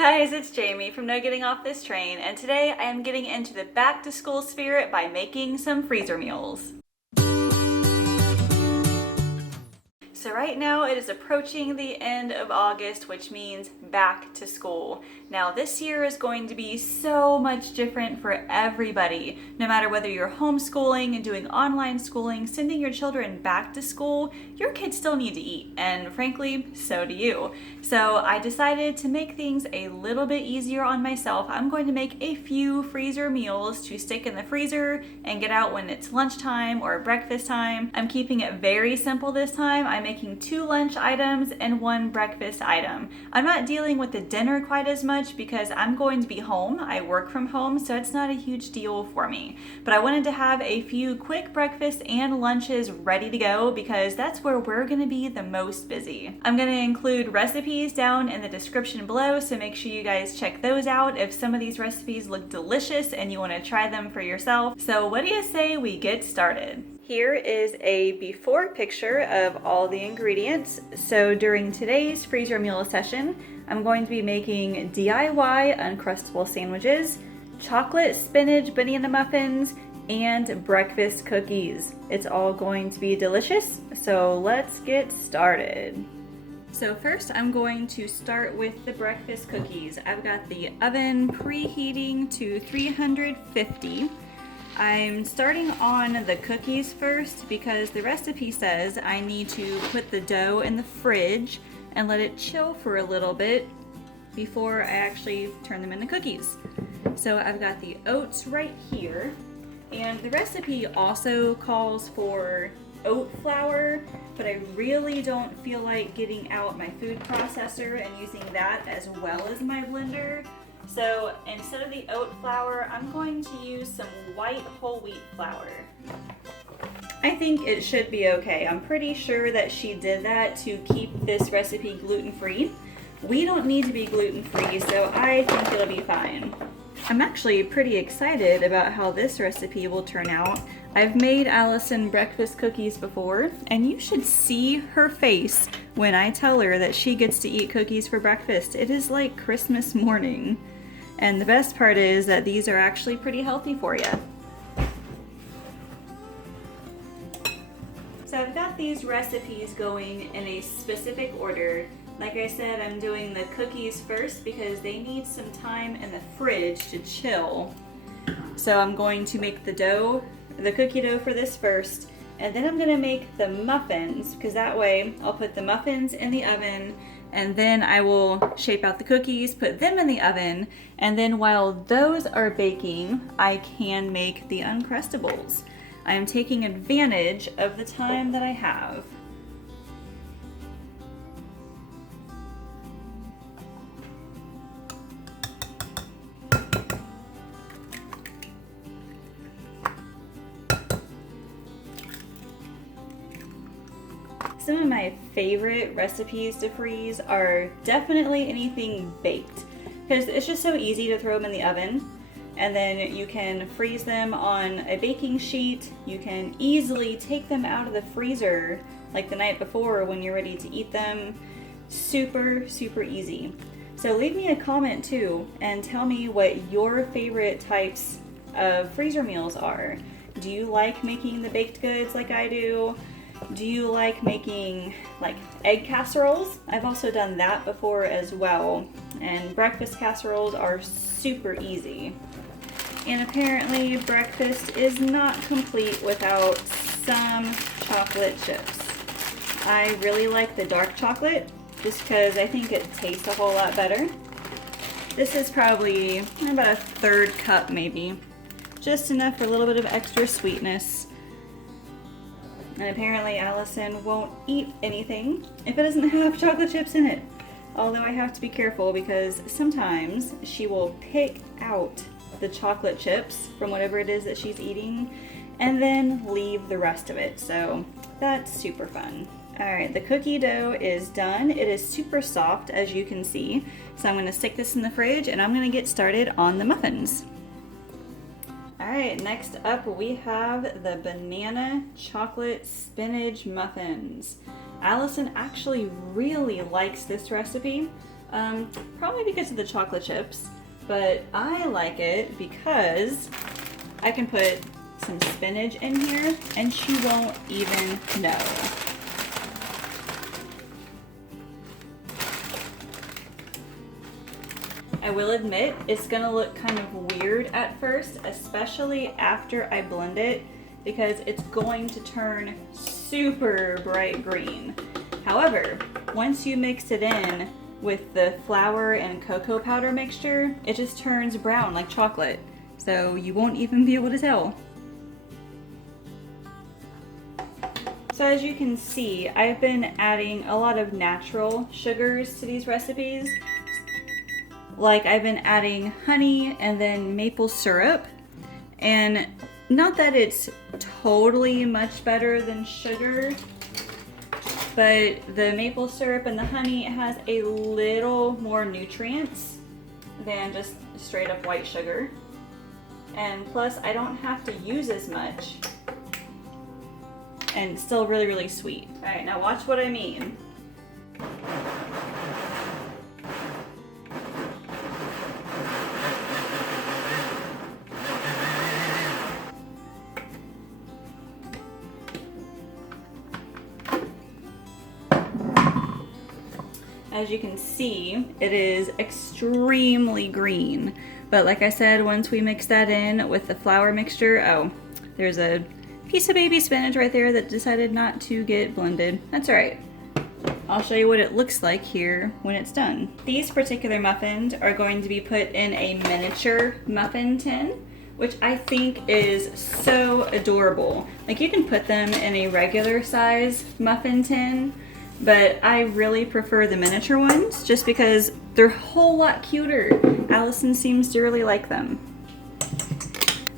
guys, it's Jamie from No Getting Off This Train, and today I am getting into the back to school spirit by making some freezer meals. So right now it is approaching the end of August, which means back to school. Now this year is going to be so much different for everybody. No matter whether you're homeschooling and doing online schooling, sending your children back to school, your kids still need to eat, and frankly, so do you. So I decided to make things a little bit easier on myself. I'm going to make a few freezer meals to stick in the freezer and get out when it's lunchtime or breakfast time. I'm keeping it very simple this time. I'm making 2 lunch items and 1 breakfast item. I'm not dealing with the dinner quite as much because I'm going to be home. I work from home, so it's not a huge deal for me. But I wanted to have a few quick breakfasts and lunches ready to go because that's where we're going to be the most busy. I'm going to include recipes down in the description below, so make sure you guys check those out if some of these recipes look delicious and you want to try them for yourself. So what do you say we get started? Here is a before picture of all the ingredients. So during today's freezer meal session, I'm going to be making DIY Uncrustable sandwiches, chocolate spinach banana muffins, and breakfast cookies. It's all going to be delicious, so let's get started. So first I'm going to start with the breakfast cookies. I've got the oven preheating to 350. I'm starting on the cookies first because the recipe says I need to put the dough in the fridge and let it chill for a little bit before I actually turn them into cookies. So I've got the oats right here, and the recipe also calls for oat flour, but I really don't feel like getting out my food processor and using that as well as my blender. So instead of the oat flour, I'm going to use some white whole wheat flour. I think it should be okay. I'm pretty sure that she did that to keep this recipe gluten-free. We don't need to be gluten-free, so I think it'll be fine. I'm actually pretty excited about how this recipe will turn out. I've made Allison breakfast cookies before, and you should see her face when I tell her that she gets to eat cookies for breakfast. It is like Christmas morning. And the best part is that these are actually pretty healthy for you. So I've got these recipes going in a specific order. Like I said, I'm doing the cookies first because they need some time in the fridge to chill. So I'm going to make the dough, the cookie dough for this first, and then I'm gonna make the muffins because that way I'll put the muffins in the oven and then I will shape out the cookies, put them in the oven, and then while those are baking, I can make the Uncrustables. I am taking advantage of the time that I have. Some of my favorite recipes to freeze are definitely anything baked because it's just so easy to throw them in the oven, and then you can freeze them on a baking sheet. You can easily take them out of the freezer like the night before when you're ready to eat them. Super, super easy. So leave me a comment too and tell me what your favorite types of freezer meals are. Do you like making the baked goods like I do? Do you like making like egg casseroles? I've also done that before as well. And breakfast casseroles are super easy. And apparently breakfast is not complete without some chocolate chips. I really like the dark chocolate just because I think it tastes a whole lot better. This is probably about a 1/3 cup maybe. Just enough for a little bit of extra sweetness. And apparently Allison won't eat anything if it doesn't have chocolate chips in it. Although I have to be careful because sometimes she will pick out the chocolate chips from whatever it is that she's eating and then leave the rest of it. So that's super fun. Alright, the cookie dough is done. It is super soft as you can see. So I'm going to stick this in the fridge and I'm going to get started on the muffins. Alright, next up we have the banana chocolate spinach muffins. Allison actually really likes this recipe. Probably because of the chocolate chips, but I like it because I can put some spinach in here and she won't even know. I will admit it's gonna look kind of weird at first, especially after I blend it, because it's going to turn super bright green. However, once you mix it in with the flour and cocoa powder mixture, it just turns brown like chocolate. So you won't even be able to tell. So as you can see, I've been adding a lot of natural sugars to these recipes. Like I've been adding honey and then maple syrup. And not that it's totally much better than sugar, but the maple syrup and the honey has a little more nutrients than just straight up white sugar. And plus I don't have to use as much. And it's still really, really sweet. All right, now watch what I mean. As you can see, it is extremely green. But like I said, once we mix that in with the flour mixture, oh, there's a piece of baby spinach right there that decided not to get blended. That's all right. I'll show you what it looks like here when it's done. These particular muffins are going to be put in a miniature muffin tin, which I think is so adorable. Like you can put them in a regular size muffin tin, but I really prefer the miniature ones just because they're a whole lot cuter. Allison seems to really like them.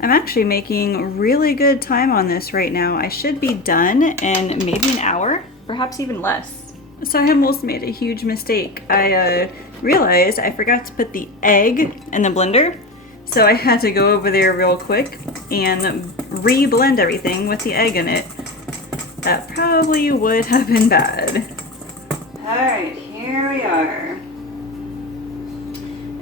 I'm actually making really good time on this right now. I should be done in maybe an hour, perhaps even less. So I almost made a huge mistake. I realized I forgot to put the egg in the blender. So I had to go over there real quick and re-blend everything with the egg in it. That probably would have been bad. Alright, here we are.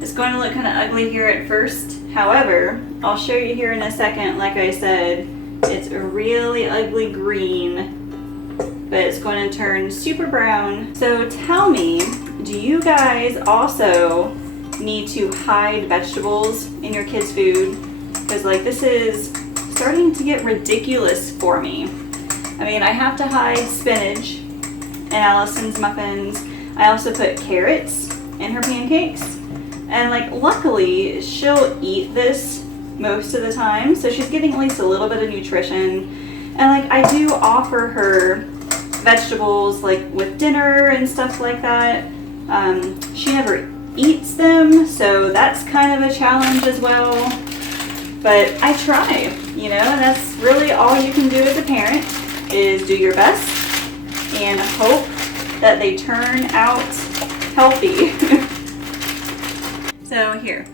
It's going to look kind of ugly here at first. However, I'll show you here in a second, like I said, it's a really ugly green, but it's going to turn super brown. So tell me, do you guys also need to hide vegetables in your kids' food? Because like this is starting to get ridiculous for me. I mean, I have to hide spinach in Allison's muffins. I also put carrots in her pancakes. And like, luckily, she'll eat this most of the time. So she's getting at least a little bit of nutrition. And like, I do offer her vegetables like with dinner and stuff like that. She never eats them, so that's kind of a challenge as well. But I try, you know, and that's really all you can do as a parent is do your best and hope that they turn out healthy. So here,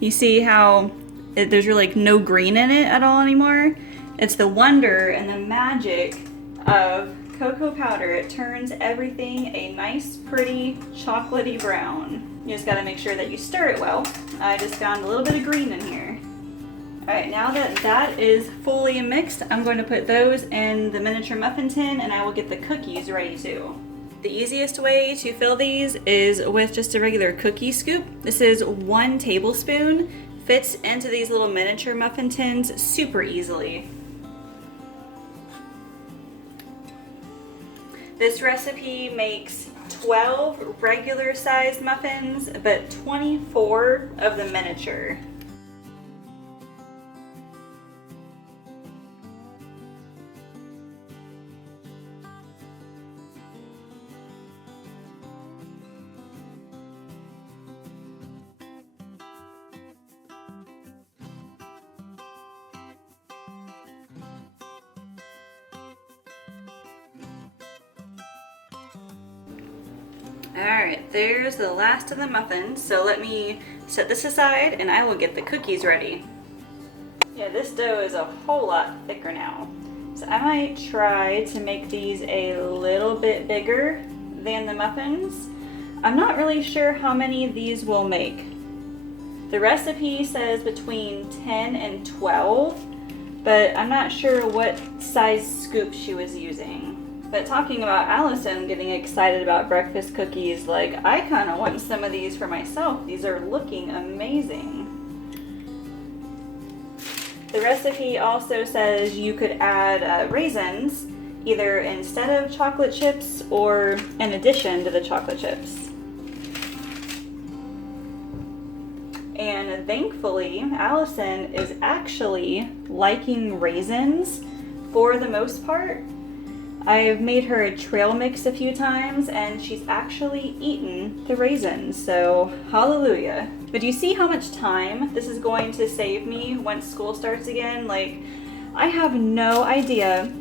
you see how there's really like no green in it at all anymore? It's the wonder and the magic of cocoa powder. It turns everything a nice, pretty, chocolatey brown. You just gotta make sure that you stir it well. I just found a little bit of green in here. All right, now that that is fully mixed, I'm going to put those in the miniature muffin tin and I will get the cookies ready too. The easiest way to fill these is with just a regular cookie scoop. This is 1 tablespoon, fits into these little miniature muffin tins super easily. This recipe makes 12 regular sized muffins, but 24 of the miniature. Alright, there's the last of the muffins, so let me set this aside and I will get the cookies ready. Yeah, this dough is a whole lot thicker now. So I might try to make these a little bit bigger than the muffins. I'm not really sure how many of these we'll make. The recipe says between 10 and 12, but I'm not sure what size scoop she was using. But talking about Allison getting excited about breakfast cookies, like I kind of want some of these for myself. These are looking amazing. The recipe also says you could add raisins either instead of chocolate chips or in addition to the chocolate chips. And thankfully, Allison is actually liking raisins for the most part. I've made her a trail mix a few times and she's actually eaten the raisins, so hallelujah. But do you see how much time this is going to save me once school starts again? Like, I have no idea,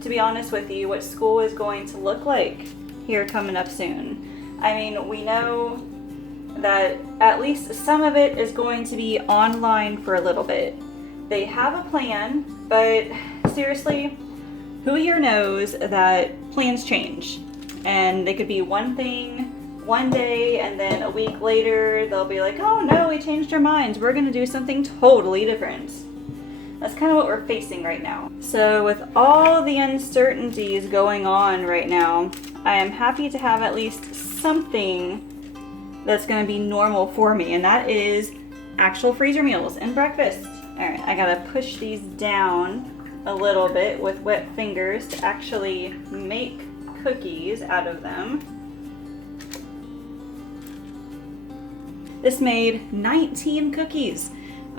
to be honest with you, what school is going to look like here coming up soon. I mean, we know that at least some of it is going to be online for a little bit. They have a plan, but seriously, who here knows that plans change? And they could be one thing one day and then a week later they'll be like, oh no, we changed our minds. We're gonna do something totally different. That's kind of what we're facing right now. So with all the uncertainties going on right now, I am happy to have at least something that's gonna be normal for me, and that is actual freezer meals and breakfast. All right, I gotta push these down a little bit with wet fingers to actually make cookies out of them. This made 19 cookies.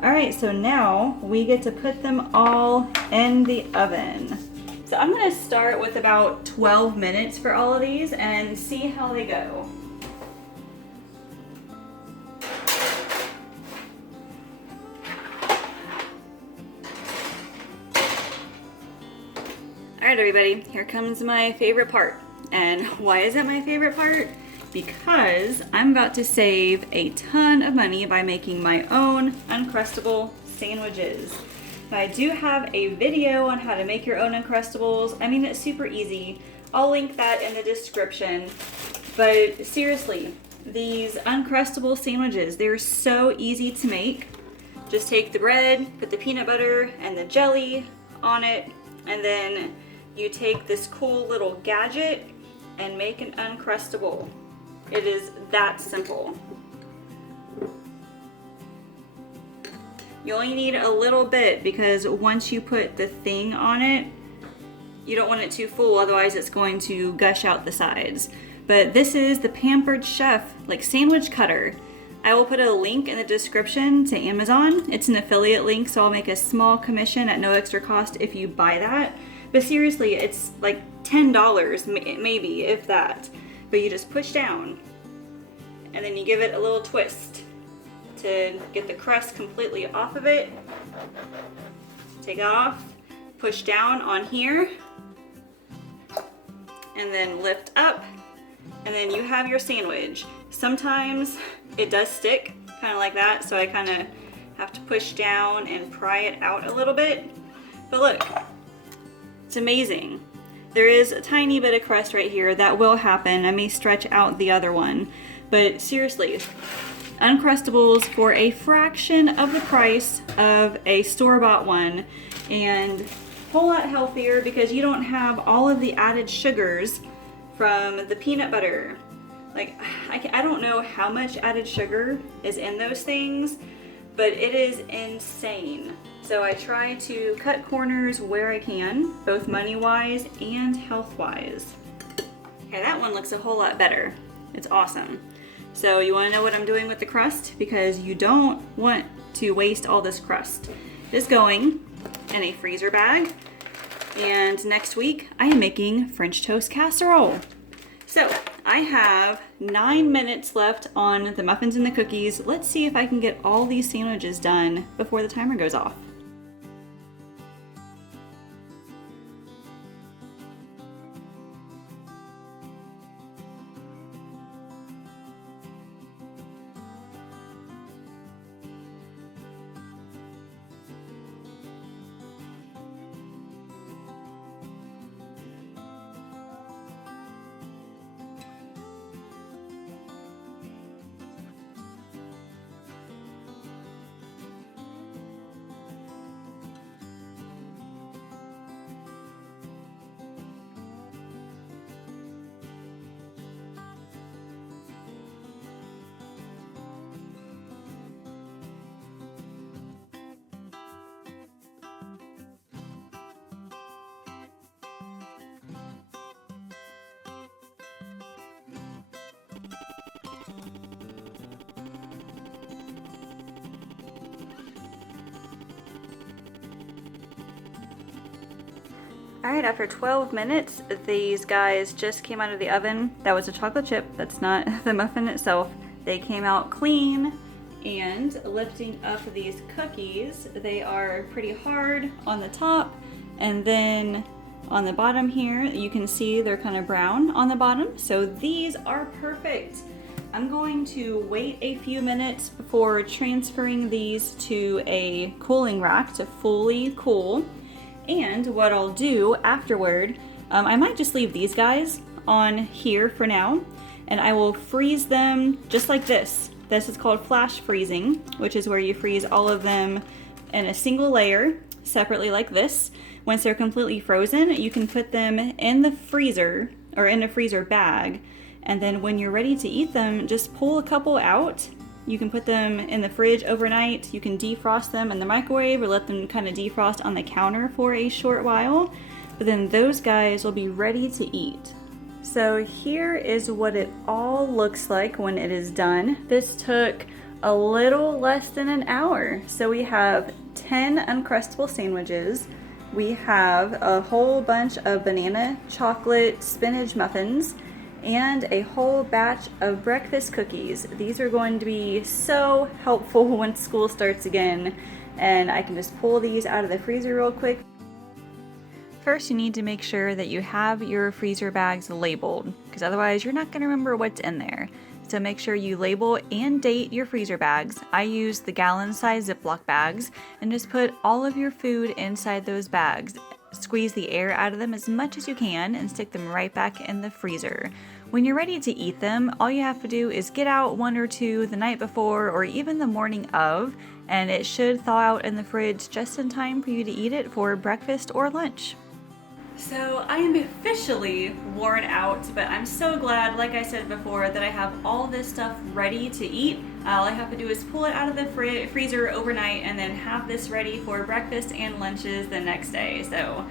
All right, so now we get to put them all in the oven. So I'm gonna start with about 12 minutes for all of these and see how they go. Alright everybody, here comes my favorite part. And why is it my favorite part? Because I'm about to save a ton of money by making my own Uncrustable sandwiches. Now, I do have a video on how to make your own Uncrustables. I mean, it's super easy. I'll link that in the description. But seriously, these Uncrustable sandwiches, they're so easy to make. Just take the bread, put the peanut butter and the jelly on it, and then you take this cool little gadget and make an Uncrustable. It is that simple. You only need a little bit because once you put the thing on it, you don't want it too full, otherwise it's going to gush out the sides. But this is the Pampered Chef, like sandwich cutter. I will put a link in the description to Amazon. It's an affiliate link, so I'll make a small commission at no extra cost if you buy that. But seriously, it's like $10, maybe, if that. But you just push down, and then you give it a little twist to get the crust completely off of it. Take it off, push down on here, and then lift up, and then you have your sandwich. Sometimes it does stick, kind of like that, so I kind of have to push down and pry it out a little bit. But look, it's amazing. There is a tiny bit of crust right here. That will happen. I may stretch out the other one. But seriously, Uncrustables for a fraction of the price of a store-bought one, and a whole lot healthier because you don't have all of the added sugars from the peanut butter. Like, I don't know how much added sugar is in those things, but it is insane. So I try to cut corners where I can, both money-wise and health-wise. Okay, that one looks a whole lot better. It's awesome. So you wanna know what I'm doing with the crust? Because you don't want to waste all this crust. It is going in a freezer bag. And next week, I am making French toast casserole. So I have 9 minutes left on the muffins and the cookies. Let's see if I can get all these sandwiches done before the timer goes off. All right, after 12 minutes, these guys just came out of the oven. That was a chocolate chip, that's not the muffin itself. They came out clean, and lifting up these cookies, they are pretty hard on the top, and then on the bottom here, you can see they're kind of brown on the bottom. So these are perfect. I'm going to wait a few minutes before transferring these to a cooling rack to fully cool. And what I'll do afterward, I might just leave these guys on here for now, and I will freeze them just like this. This is called flash freezing, which is where you freeze all of them in a single layer separately like this. Once they're completely frozen, you can put them in the freezer or in a freezer bag, and then when you're ready to eat them, just pull a couple out. You can put them in the fridge overnight. You can defrost them in the microwave or let them kind of defrost on the counter for a short while. But then those guys will be ready to eat. So here is what it all looks like when it is done. This took a little less than an hour. So we have 10 Uncrustable sandwiches. We have a whole bunch of banana chocolate spinach muffins, and a whole batch of breakfast cookies. These are going to be so helpful once school starts again, and I can just pull these out of the freezer real quick. First, you need to make sure that you have your freezer bags labeled, because otherwise you're not going to remember what's in there. So make sure you label and date your freezer bags. I use the gallon-size Ziploc bags, and just put all of your food inside those bags. Squeeze the air out of them as much as you can and stick them right back in the freezer. When you're ready to eat them, all you have to do is get out one or two the night before or even the morning of, and it should thaw out in the fridge just in time for you to eat it for breakfast or lunch. So I am officially worn out, but I'm so glad, like I said before, that I have all this stuff ready to eat. All I have to do is pull it out of the freezer overnight and then have this ready for breakfast and lunches the next day. So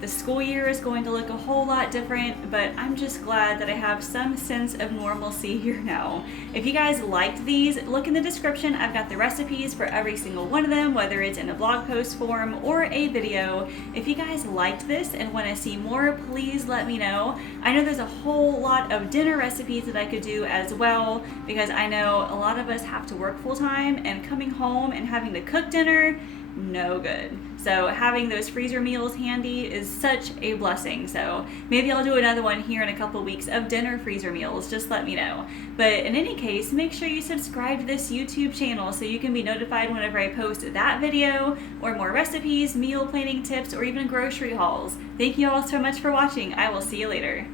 the school year is going to look a whole lot different, but I'm just glad that I have some sense of normalcy here now. If you guys liked these, look in the description. I've got the recipes for every single one of them, whether it's in a blog post form or a video. If you guys liked this and want to see more, please let me know. I know there's a whole lot of dinner recipes that I could do as well, because I know a lot of us have to work full time, and coming home and having to cook dinner, no good. So having those freezer meals handy is such a blessing. So maybe I'll do another one here in a couple weeks of dinner freezer meals. Just let me know. But in any case, make sure you subscribe to this YouTube channel so you can be notified whenever I post that video or more recipes, meal planning tips, or even grocery hauls. Thank you all so much for watching. I will see you later.